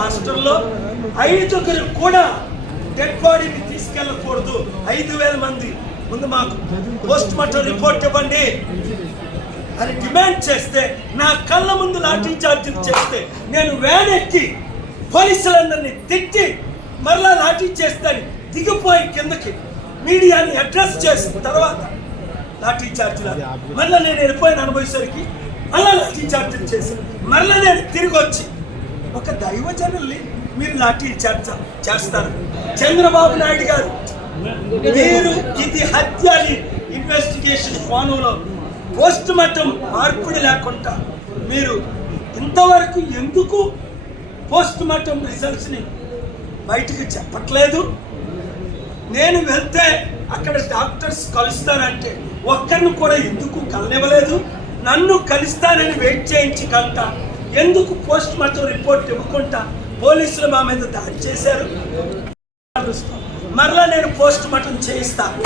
రాష్ట్రంలో 5 కూడా డెడ్ బాడీని తీసుకెళ్ళకూడదు. 5,000 మంది ముందు మాకు పోస్ట్ మార్టం రిపోర్ట్ ఇవ్వండి అని డిమాండ్ చేస్తే నా కళ్ళ ముందు లాఠీ చార్జీలు చేస్తే నేను వ్యాన్ ఎక్కి పోలీసులందరినీ తిట్టి మరలా లాఠీ చేస్తాను దిగిపోయి కిందకి మీడియాని అడ్రస్ చేసిన తర్వాత లాఠీ చార్జీలు మరలా నేను వెళ్ళిపోయిన అనుభవిసరికి మళ్ళా లాఠీ చార్జీలు చేసి మరలా నేను తిరిగి వచ్చి ఒక దైవజనుల్ని మీరు లాఠీ చార్జ్ చేస్తారు. చంద్రబాబు నాయుడు గారు మీరు ఇది హత్య ఇన్వెస్టిగేషన్ కోణంలో పోస్ట్ మార్టం మార్పిడి లేకుండా మీరు ఇంతవరకు ఎందుకు పోస్ట్ మార్టం రిజల్ట్స్ని బయటకు చెప్పట్లేదు? నేను వెళ్తే అక్కడ డాక్టర్స్ కలుస్తానంటే ఒక్కరిని కూడా ఎందుకు కలనివ్వలేదు? నన్ను కలుస్తానని వెయిట్ చేయించి కంట ఎందుకు పోస్ట్ మార్టం రిపోర్ట్ ఇవ్వకుండా పోలీసులు మా మీద దాడి చేశారు. మరలా నేను పోస్ట్ మార్టం చేయిస్తాను.